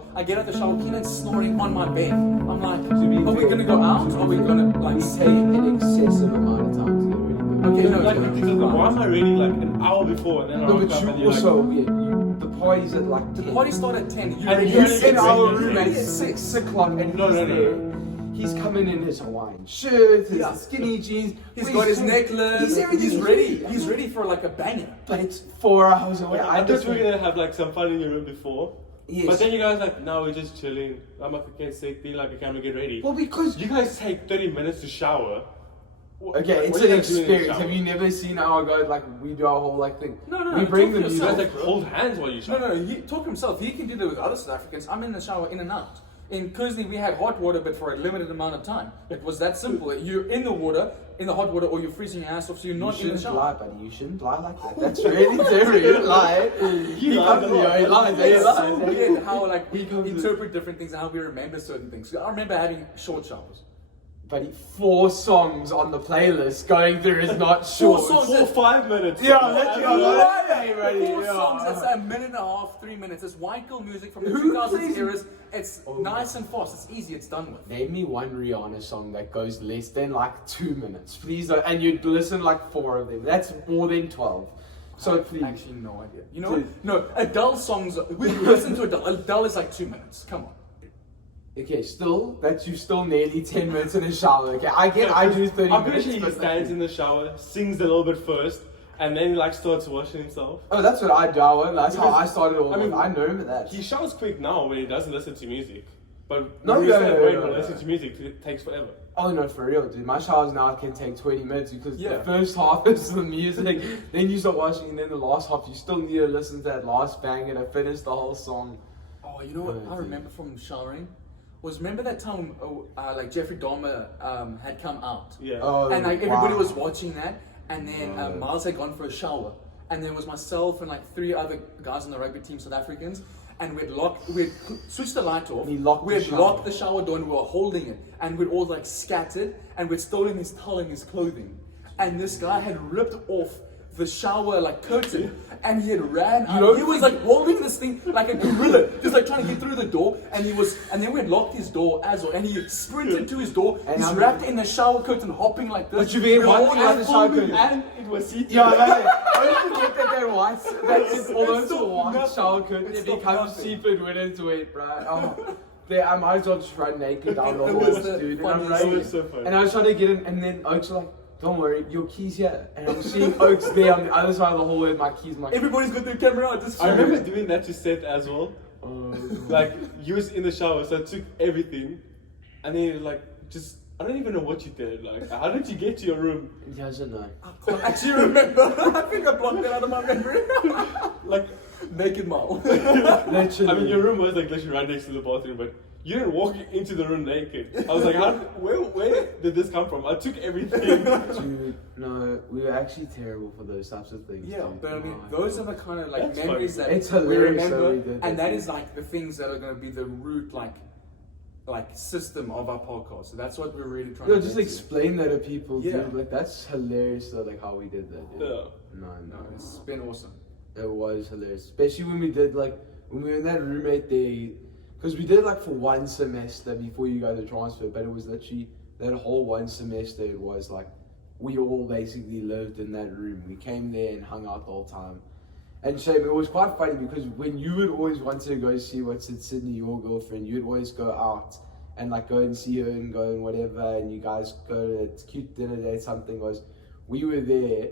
shower. I get out the shower, Keenan's snoring on my bed. I'm like, are we gonna go out? Are we gonna like take an excessive amount of time to get ready? Okay, no, like, why am I ready like an hour before? And then no, but you also, the party's at like 10. The party started at 10. And he's in our room at at 6 o'clock and No. He's coming in his Hawaiian shirt, his skinny jeans. He's got his necklace. He's ready. He's ready for like a banger. But it's 4 hours away. I thought we were gonna have like some fun in your room before. Yes. But then you guys like, no, we're just chilling. I'm like, okay, safety, like, okay, I'm gonna get ready. Well, because you guys take 30 minutes to shower. Okay, it's an experience. Have you never seen our guys like we do our whole like thing? No. We bring the You music. guys like hold hands while you shower. No. He talk himself. He can do that with other South Africans. I'm in the shower in and out. In Kersley, we had hot water, but for a limited amount of time. It was that simple. You're in the water, in the hot water, or you're freezing your ass off, so you're not in the shower. Lie, buddy. You shouldn't lie like that. That's really different. You lie. He lies. It's so weird how like we interpret different things and how we remember certain things. I remember having short showers. Buddy, 4 songs on the playlist going through is not short. 4 songs. 4 5 minutes. Yeah, let's go. 4 songs, that's a minute and a half, 3 minutes. It's white girl music from the 2000s eras. It's nice and fast. It's easy. It's done with. Name me one Rihanna song that goes less than like 2 minutes, please. And you'd listen like 4 of them. That's more than 12. So please. Actually, no idea. You know, no. Adele songs. We listen to Adele. Adele is like 2 minutes. Come on. Okay, you still nearly 10 minutes in the shower. Okay, I do 30 minutes. I'm pretty sure he stands in the shower, sings a little bit first, and then he like starts washing himself. Oh, that's what I do. That's how I started all. I know that. He showers quick now when he doesn't listen to music. But No, listen to music, it takes forever. Oh no, for real, dude. My showers now can take 20 minutes because the first half is the music, then you start washing, and then the last half you still need to listen to that last banger to finish the whole song. Oh, you know what I remember from showering? Remember that time like Jeffrey Dahmer had come out? Yeah. Oh, and like everybody was watching that, and then Miles had gone for a shower, and there was myself and like 3 other guys on the rugby team, South Africans, and we'd switched the light off. We'd locked the shower door and we were holding it, and we'd all like scattered, and we'd stolen his towel and his clothing, and this guy had ripped off the shower like curtain, and he had ran out. He was like holding this thing like a gorilla, just like trying to get through the door, and then we had locked his door as well, and he sprinted to his door, and he's wrapped in the shower curtain, hopping like this. But you being one out of the shower curtain, and it was seated. Yeah, don't forget that white, that's almost a white shower curtain. It becomes seafood when it's wet, bro. Oh. I might as well just run naked down the hall, dude. And I'm running, and I was trying to get in, and then Oak's like, don't worry, your key's here. And I'm seeing Oaks there on the other side of the hallway with my keys. Everybody's got their camera out. I remember doing that to Seth as well. Like, you was in the shower, so I took everything. And then, like, I don't even know what you did. Like, how did you get to your room? He doesn't know. I can't actually remember. I think I blocked it out of my memory. Like, naked mouth. Literally. I mean, your room was like literally right next to the bathroom, but you didn't walk into the room naked. I was like, where did this come from? I took everything. Dude, no, we were actually terrible for those types of things. Yeah, dude. but I mean, those are the kind of like memories that it's we hilarious remember, and that is like the things that are going to be the root, like system of our podcast. So that's what we're really trying to just do. explain that to people, dude. Like, that's hilarious, though, like how we did that, dude. Yeah. No, it's been awesome. It was hilarious, especially when we did when we were in that roommate day. Because we did it like for 1 semester before you guys transferred, but it was literally that whole 1 semester. It was like we all basically lived in that room. We came there and hung out the whole time. And so it was quite funny because when you would always want to go see what's in Sydney, your girlfriend, you'd always go out and like go and see her and go and whatever, and you guys go to a cute dinner date, something we were there,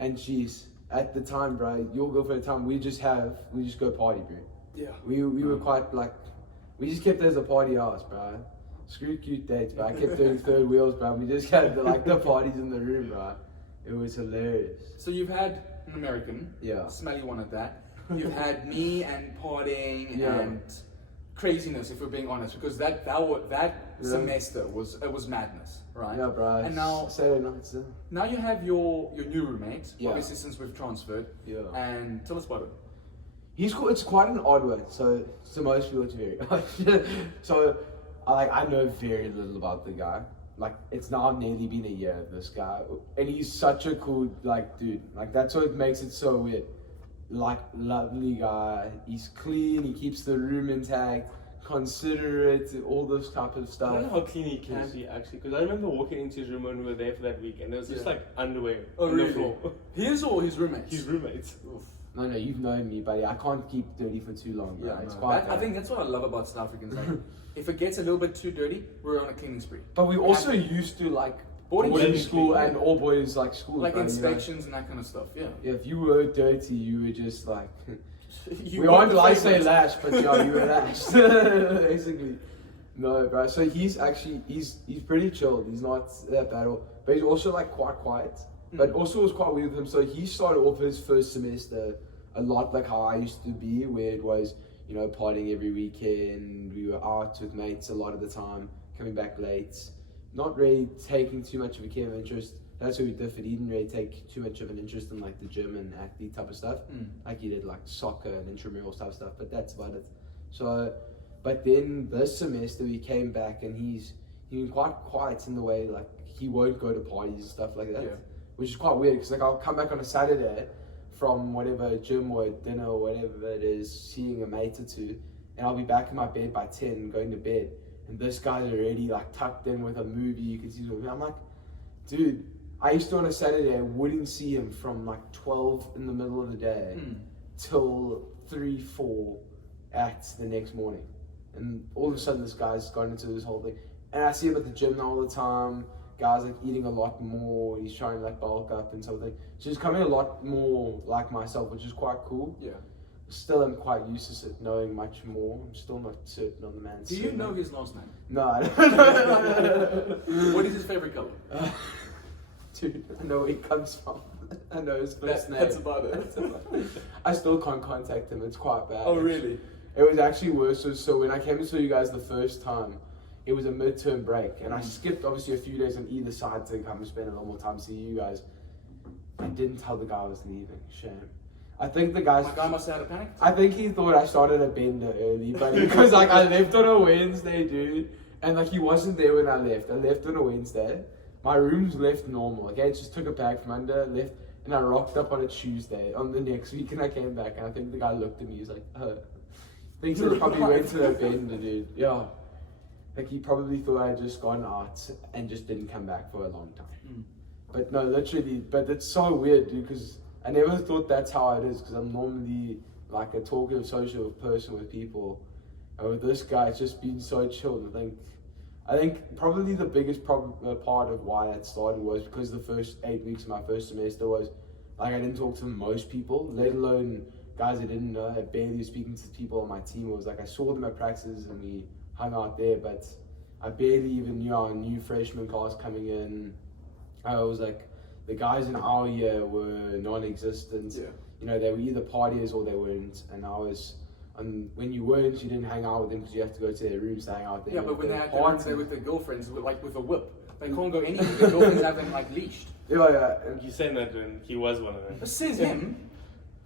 and she's at the time, bro, your girlfriend at the time, we just go party, bro. Yeah. We were quite like, we just kept it as a party house, bro. Screw cute dates, bro. I kept doing third wheels, bro. We just had the parties in the room, bro. It was hilarious. So you've had an American, smelly one at that. You've had me and partying and craziness, if we're being honest, because that semester was madness, right? Yeah, bro. And now Saturday nights. Now you have your new roommate, obviously since we've transferred. Yeah. And tell us about it. He's cool. It's quite an odd one. So to most people, it's very odd. So I know very little about the guy. Like, it's now nearly been a year, this guy, and he's such a cool dude. Like, that's what makes it so weird. Like, lovely guy. He's clean. He keeps the room intact. considerate, all this type of I stuff. don't know how clean he can be actually, because I remember walking into his room when we were there for that week, and there was just like underwear on the floor. His or his roommates? His roommates. Oof. No, you've known me, buddy. I can't keep dirty for too long. Yeah, it's no. quite I think that's what I love about South Africans. Like, if it gets a little bit too dirty, we're on a cleaning spree. But we also used to like boarding school and all boys like school. Like bro, inspections and that kind of stuff, yeah. Yeah, if you were dirty, you were just like... You we aren't like say lash, but yeah, you were lashed. Basically. No, bro. So he's pretty chilled. He's not that bad at all. But he's also like quite quiet. But also it was quite weird with him. So he started off his first semester a lot like how I used to be, where it was, you know, partying every weekend. We were out with mates a lot of the time, coming back late. Not really taking too much of a care of interest. That's where we differed. He didn't really take too much of an interest in like the gym and athlete type of stuff. Like he did like soccer and intramural type stuff, but that's about it. So, but then this semester we came back and he's been quite quiet in the way like he won't go to parties and stuff like that, which is quite weird because like I'll come back on a Saturday from whatever gym or dinner or whatever it is, seeing a mate or two, and I'll be back in my bed by 10, going to bed, and this guy's already like tucked in with a movie. You can see the movie. I'm like, dude. I used to on a Saturday, I wouldn't see him from like 12 in the middle of the day till 3, 4 at the next morning. And all of a sudden this guy's gone into this whole thing. And I see him at the gym now all the time. Guys like eating a lot more. He's trying to like bulk up and something. So he's coming a lot more like myself, which is quite cool. Yeah. Still am quite used to knowing much more. I'm still not certain on the man's Do you know his last name? No, I don't. What is his favorite color? Dude, I know where he comes from. I know his first name. That's about it. I still can't contact him. It's quite bad. Oh, really? It was actually worse. So when I came to see you guys the first time, it was a midterm break. And I skipped, obviously, a few days on either side to come and spend a lot more time seeing you guys. I didn't tell the guy I was leaving. Shame. I think the guy must have had a panic. I think he thought I started a bender early, but because like I left on a Wednesday, dude. And like he wasn't there when I left. I left on a Wednesday. My room's left normal, okay? Just took a bag from under, left, and I rocked up on a Tuesday on the next week, and I came back, and I think the guy looked at me, he's like, thinks he probably went to the bender, dude. Yeah. Like, he probably thought I had just gone out and just didn't come back for a long time. But no, literally, but it's so weird, dude, because I never thought that's how it is, because I'm normally, like, a talkative, social person with people, and with this guy, it's just been so chilled. I think probably the biggest part of why it started was because the first 8 weeks of my first semester was like I didn't talk to most people, let alone guys I didn't know. I barely was speaking to people on my team. It was like I saw them at practices and we hung out there, but I barely even knew our new freshman class coming in. I was like, the guys in our year were non-existent. Yeah. You know, they were either partiers or they weren't, and when you weren't, you didn't hang out with them because you have to go to their rooms to hang out there. Yeah, but when they're with their girlfriends, like with a whip, they can't go anywhere. Their girlfriends have them like leashed. Yeah. He's saying that when he was one of them. This says him.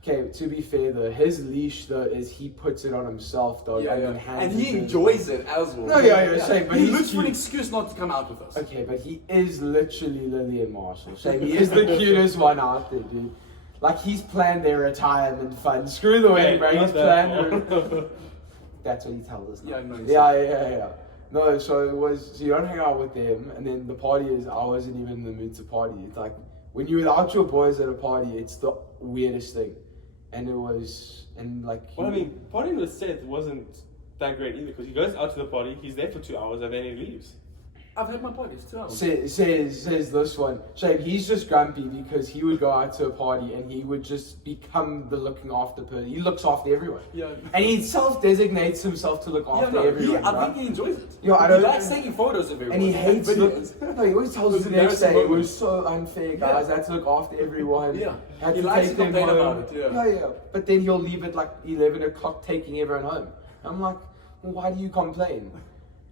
Okay, to be fair though, his leash though is he puts it on himself though. And he enjoys it as well. No, yeah. Shame, but he he's looks for cute. an excuse not to come out with us. Okay, but he is literally Lillian Marshall. Shame, he is the cutest one out there, dude. Like he's planned their retirement fund. Screw the wedding, bro. He's planned. That's what he tells us. Yeah, no. Yeah. No, so you don't hang out with them, and then the party is, I wasn't even in the mood to party. It's like, when you're without your boys at a party, it's the weirdest thing. And it was, and like... Well, I mean, partying with Seth wasn't that great either, because he goes out to the party, he's there for 2 hours, and then he leaves. I've had my parties 2 hours. Says this one. Shame, he's just grumpy because he would go out to a party and he would just become the looking after person. He looks after everyone. Yeah. And he self-designates himself to look after everyone. I think he enjoys it. Yeah, he likes taking photos of everyone. And he hates videos. No, he always tells us the next day, it was so unfair, guys. I had to look after everyone. Yeah. He likes to complain about it, Yeah. But then he'll leave at like 11 o'clock taking everyone home. I'm like, well, why do you complain?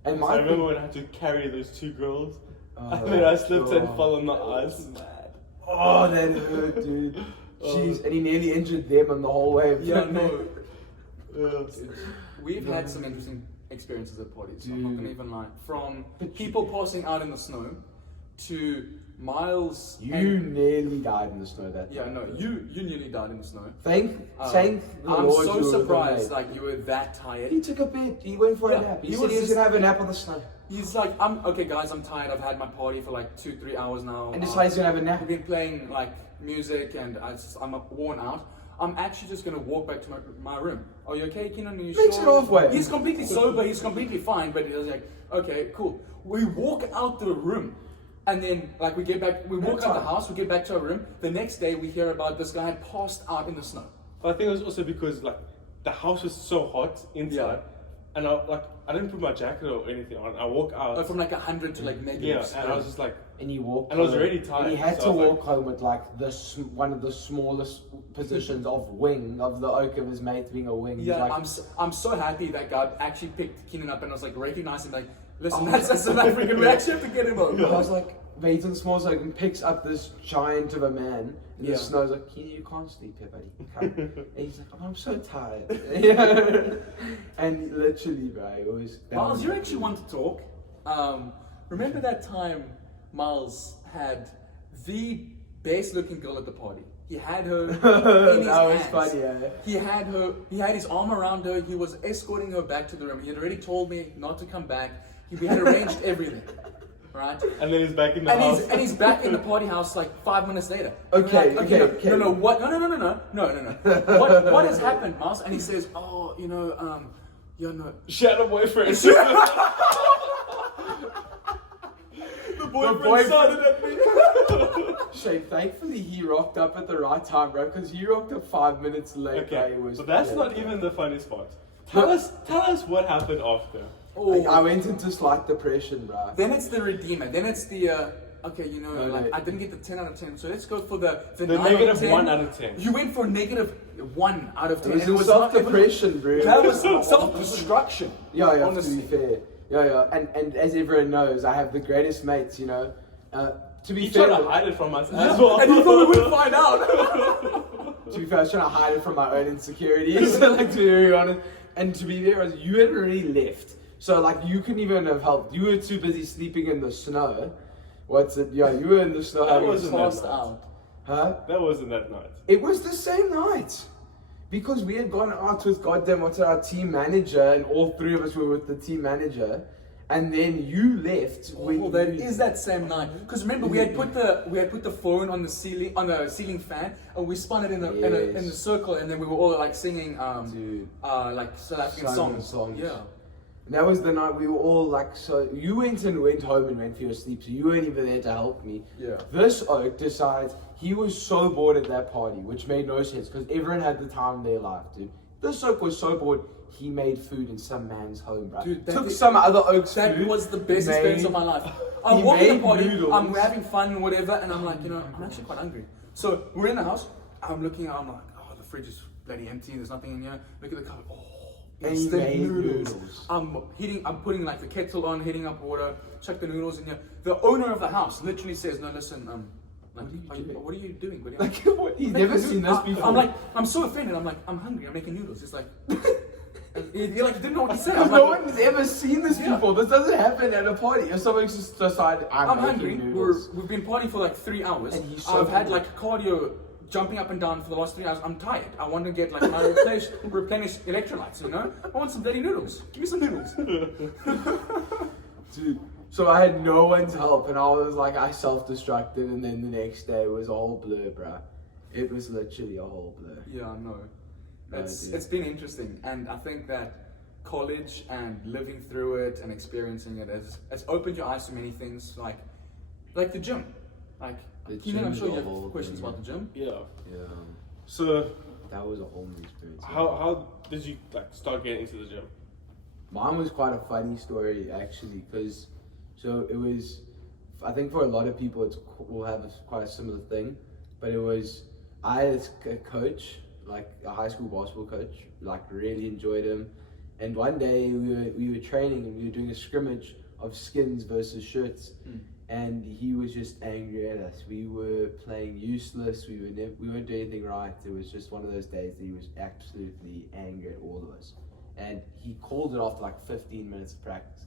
And I remember when I had to carry those 2 girls. And then I slipped and fell on the ice. Oh, that hurt, dude. Jeez, and he nearly injured them on the whole way. Yeah, no. We've had some interesting experiences at parties. I'm not gonna even lie. From people passing out in the snow to Miles. You nearly died in the snow that Yeah, time. no, you nearly died in the snow. Thank the I'm Lord so you were surprised, the mate. like you were that tired. He took a bit. He went for a Yeah, nap. he He said was he was just- gonna have a nap on the snow. He's like, okay, guys, I'm tired. I've had my party for like 2-3 hours now. And this guy's gonna have a nap. We've been playing like music, and I'm worn out. I'm actually just gonna walk back to my room. Are you okay, Keenan? Are you Makes sure? it halfway. He's completely sober. He's completely fine. But he was like, okay, cool. We walk out the room, and then like we get back. We walk out the house. We get back to our room. The next day, we hear about this guy had passed out in the snow. But I think it was also because like the house was so hot inside, and I didn't put my jacket or anything on. I walk out From like 100 to like negatives. and I was just like, And he walked. And I was home, already tired, And he had so to I was walk home with like one of the smallest positions of wing of the oak of his mate being a wing. He's Yeah, like, I'm so happy that guy actually picked Keenan up and I was like recognized him like, listen, that's South African. We actually have to get him home. I was like, mate on small so and picks up this giant of a man in the Yeah. snow. I was like, you can't sleep here, buddy. Come. And he's like, oh, I'm so tired. Yeah. And literally, bro, it was. Miles, you actually want to talk. Remember that time Miles had the best looking girl at the party? He had her in his That was hands. funny, yeah. He had his arm around her. He was escorting her back to the room. He had already told me not to come back. We had arranged everything. Right? and then he's back in the house. And he's back in the party house like 5 minutes later. Okay, And we're like, okay. No, what? No. What has happened, Miles? And he says, oh, no. She had a boyfriend. The boyfriend started at me. Shane, thankfully he rocked up at the right time, bro, because he rocked up 5 minutes late. Okay, It was but that's not even the funniest part. Tell us what happened after. Oh. I went into slight depression, bro. Then it's the redeemer. Then it's the No. I didn't get the 10 out of 10. So let's go for the negative 9 out of 10. 1 out of 10. You went for negative 1 out of 10. It was not even- self-depression, bro. That was self-destruction. Yeah, honestly. to be fair. Yeah. And as everyone knows, I have the greatest mates, you know. To be He fair, tried to hide it from us as well. And you thought we would find out. to be fair, I was trying to hide it from my own insecurities, like, to be very honest. And to be fair, you had already left. So, like, you couldn't even have helped. You were too busy sleeping in the snow. Yeah, you were in the snow That having wasn't Passed that out. Huh? That wasn't that night. It was the same night. Because we had gone out with our team manager, and all three of us were with the team manager. And then you left. That is that same night. Because remember, we had put the phone on the ceiling fan, and we spun it in the circle, and then we were all like singing like South African songs. Yeah. And that was the night we were all like, so you went home and went for your sleep, so you weren't even there to help me. Yeah. This oak decides he was so bored at that party, which made no sense because everyone had the time of their life, dude. This oak was so bored. He made food in some man's home, bro. Dude, Took some other oak's That food. was the best experience of my life. I'm he walking the made party, noodles. I'm having fun and whatever, and I'm like, I'm actually quite hungry. So we're in the house, I'm looking out, I'm like, oh, the fridge is bloody empty, there's nothing in here. Look at the cupboard, And he instant made noodles. noodles. I'm putting like the kettle on, heating up water, chuck the noodles in here. The owner of the house literally says, no, listen, what are you doing? What are you Like, what? He's never seen this before. I'm like, I'm so offended. I'm like, I'm hungry. I'm making noodles. It's like, he didn't know what he said. Because I'm no like, one's ever seen this Yeah. before. This doesn't happen at a party. If someone's just decided, I'm making hungry. noodles. We've been partying for like 3 hours. And he's so I've had hungry. like cardio jumping up and down for the last 3 hours. I'm tired. I want to get like my replenish electrolytes, I want some bloody noodles. Give me some noodles. Dude, so I had no one's help, and I was like, I self-destructed, and then the next day was a whole blur, bruh. It was literally a whole blur. Yeah, I know. No, dude. It's been interesting, and I think that college and living through it and experiencing it has opened your eyes to many things, like the gym. Like, The Keenan, I'm gym's sure you a have whole questions thing, about the gym. Yeah. Yeah, So that was a whole new experience. how did you like start getting into the gym? Mine was quite a funny story, actually, because it was, I think for a lot of people will have quite a similar thing, but it was, I had a coach, like a high school basketball coach, like really enjoyed him, and one day we were training and we were doing a scrimmage of skins versus shirts, and he was just angry at us. We were playing useless, we weren't doing anything right. It was just one of those days that he was absolutely angry at all of us. And he called it after like 15 minutes of practice.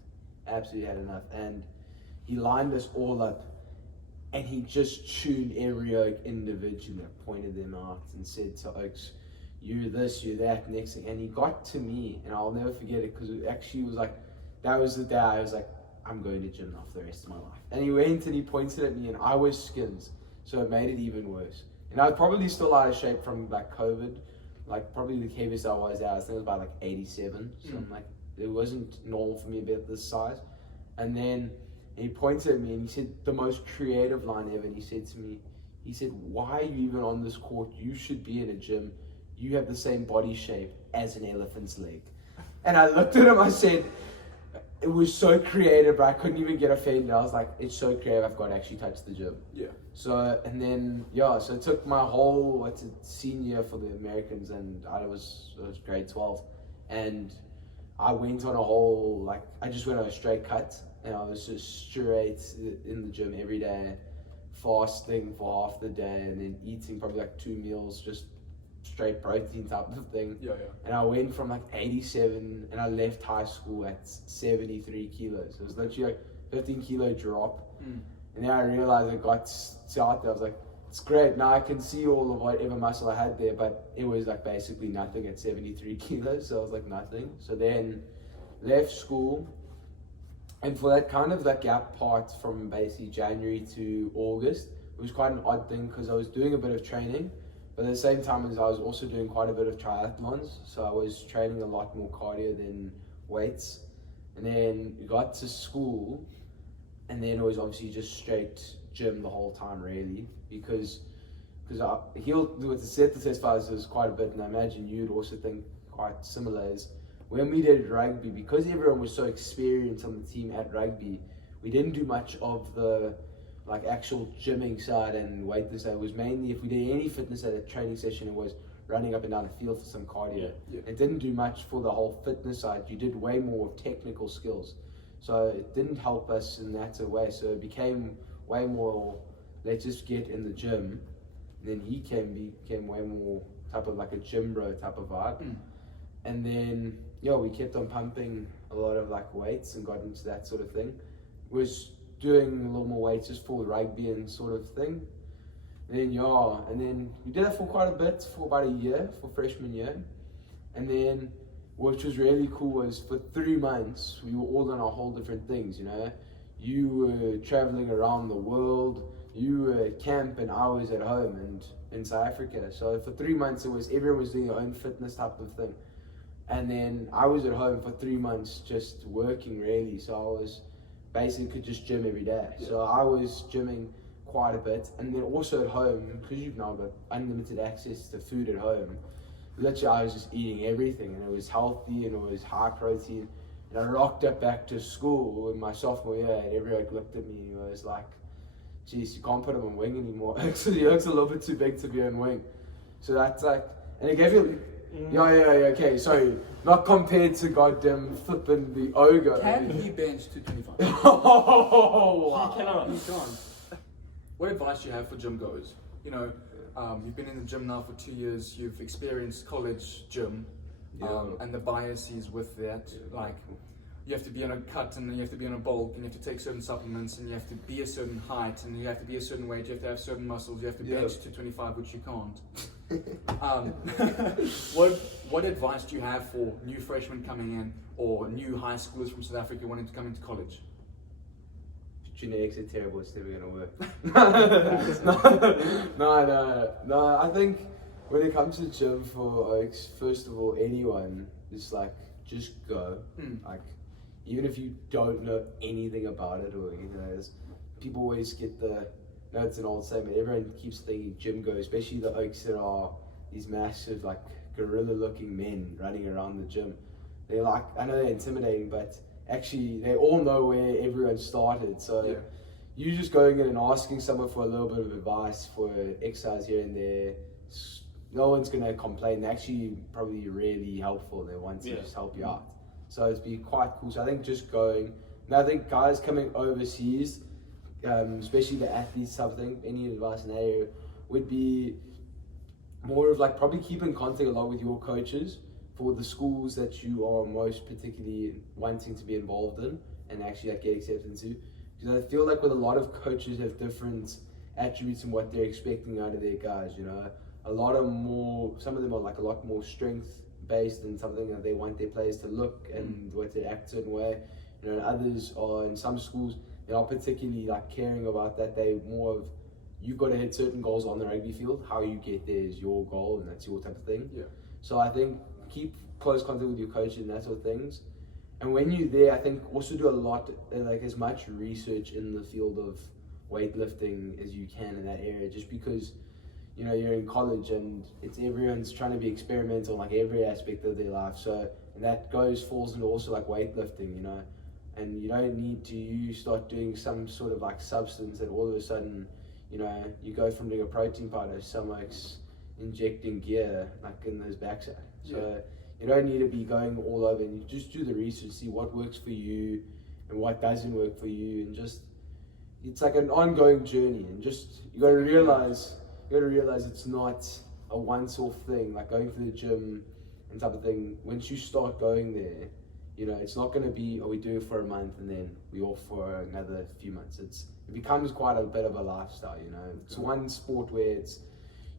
Absolutely had enough. And he lined us all up. and he just tuned every oak individually, pointed them out and said to oaks, "You're this, you're that." Next thing, and he got to me, and I'll never forget it because it actually was like, that was the day I was like, I'm going to gym now for the rest of my life. And he went and he pointed at me, and I was skins, so it made it even worse. And I was probably still out of shape from like COVID. Like probably the heaviest I was at, I think it was about like 87. So I'm like, it wasn't normal for me to be at this size. And then he pointed at me and he said the most creative line ever. And he said to me, he said, "Why are you even on this court? You should be in a gym. You have the same body shape as an elephant's leg." And I looked at him, I said, it was so creative, but I couldn't even get offended. I was like, it's so creative, I've got to actually touch the gym. Yeah. So, and then, so it took my whole, senior for the Americans, and it was grade 12. And I went on a whole, I just went on a straight cut, and I was just straight in the gym every day, fasting for half the day, and then eating probably 2 meals, just straight protein type of thing. Yeah. And I went from 87, and I left high school at 73 kilos. It was literally 15 kilo drop. And then I realized I got out there. I was like, it's great. Now I can see all of whatever muscle I had there, but it was basically nothing at 73 kilos. So I was like nothing. So then left school. And for that kind of that gap part from basically January to August, it was quite an odd thing because I was doing a bit of training. But at the same time as I was also doing quite a bit of triathlons, so I was training a lot more cardio than weights. And then we got to school, and then it was obviously just straight gym the whole time, really, because he'll do it to set the test files is quite a bit, and I imagine you'd also think quite similar. Is when we did rugby, because everyone was so experienced on the team at rugby, we didn't do much of the actual gymming side and weightlifting side. It was mainly, if we did any fitness at a training session, it was running up and down the field for some cardio. Yeah. It didn't do much for the whole fitness side. You did way more of technical skills. So it didn't help us in that way. So it became way more, let's just get in the gym. And then he became way more type of a gym bro type of vibe. And then, we kept on pumping a lot of weights and got into that sort of thing. Was doing a little more weights just for rugby and sort of thing. And then we did that for quite a bit, for about a year, for freshman year. And then, which was really cool, was for 3 months, we were all on our whole different things, You were traveling around the world, you were at camp, and I was at home and in South Africa. So for 3 months, everyone was doing their own fitness type of thing. And then I was at home for 3 months just working, really. So I was basically could just gym every day. Yeah. So I was gymming quite a bit, and then also at home, because you've now got unlimited access to food at home, literally I was just eating everything, and it was healthy and it was high protein. And I rocked up back to school in my sophomore year, and everyone looked at me and was like, "Geez, you can't put him on wing anymore." Actually, he looks a little bit too big to be on wing. So that's and it gave you. Okay, sorry. Not compared to goddamn flipping the ogre. Can he bench 225? Oh, wow. He cannot. He can't. What advice do you have for gym goers? You've been in the gym now for 2 years. You've experienced college gym, and the biases with that. You have to be on a cut, and then you have to be on a bulk, and you have to take certain supplements, and you have to be a certain height, and you have to be a certain weight. You have to have certain muscles. You have to bench 225, which you can't. What advice do you have for new freshmen coming in, or new high schoolers from South Africa wanting to come into college? Genetics are terrible, it's never gonna work. No, I think when it comes to gym for Oaks, first of all, anyone is just go. Even if you don't know anything about it, or people always get it's an old saying, but everyone keeps thinking gym go, especially the Oaks that are these massive gorilla looking men running around the gym. They're I know they're intimidating, but actually they all know where everyone started. So you just going in and asking someone for a little bit of advice for exercise here and there, no one's going to complain. They're actually probably really helpful. They want to just help you out. So it's been quite cool. So I think just going, and I think guys coming overseas, especially the athletes type of thing, any advice in that area would be more of probably keep in contact a lot with your coaches for the schools that you are most particularly wanting to be involved in and actually get accepted into. Because I feel with a lot of coaches have different attributes and what they're expecting out of their guys. You know, some of them are like a lot more strength based and something that they want their players to look and what to act a certain way. You know, and others are in some schools they're not particularly like caring about that. They more of you've got to hit certain goals on the rugby field. How you get there is your goal, and that's your type of thing. Yeah. So I think keep close contact with your coach and that sort of things. And when you're there, I think also do a lot, like as much research in the field of weightlifting as you can in that area, just because, you know, you're in college and everyone's trying to be experimental in like every aspect of their life. So, and that falls into also like weightlifting, you know, and you don't need to start doing some sort of like substance that all of a sudden, you know, you go from doing a protein powder, someone's injecting gear like in those backside. So you don't need to be going all over, and you just do the research, see what works for you and what doesn't work for you, and just it's like an ongoing journey, and just you gotta realize it's not a once-off thing, like going to the gym and type of thing. Once you start going there, you know, it's not gonna be, we do it for a month and then we off for another few months. It becomes quite a bit of a lifestyle, you know. It's one sport where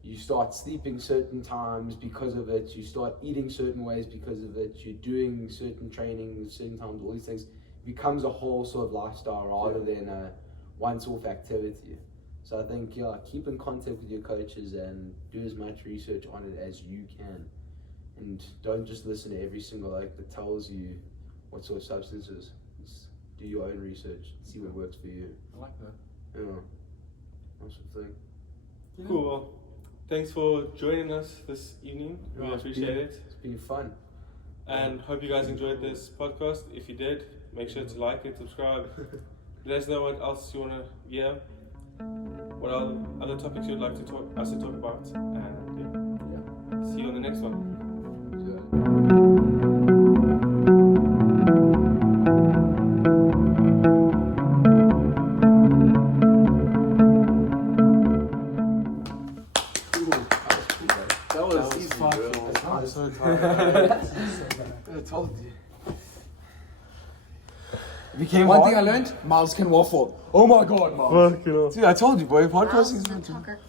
you start sleeping certain times because of it, you start eating certain ways because of it, you're doing certain training certain times, all these things. It becomes a whole sort of lifestyle rather than a once-off activity. So I think, keep in contact with your coaches and do as much research on it as you can. And don't just listen to every single that tells you what sort of substances. Just do your own research, see what works for you. I like that. Yeah, that sort of thing. Yeah. Cool. Well, thanks for joining us this evening. We appreciate it. It's been fun. And hope you guys enjoyed this podcast. If you did, make sure to like it, subscribe. Let us know what else you want to hear. What other topics you'd like us to talk about. And see you on the next one. That was easy, bro. I'm so tired. I told you. One thing I learned, Miles can waffle. Oh my god, Miles. Fuck you. Dude, I told you, boy. Podcasting is Talker.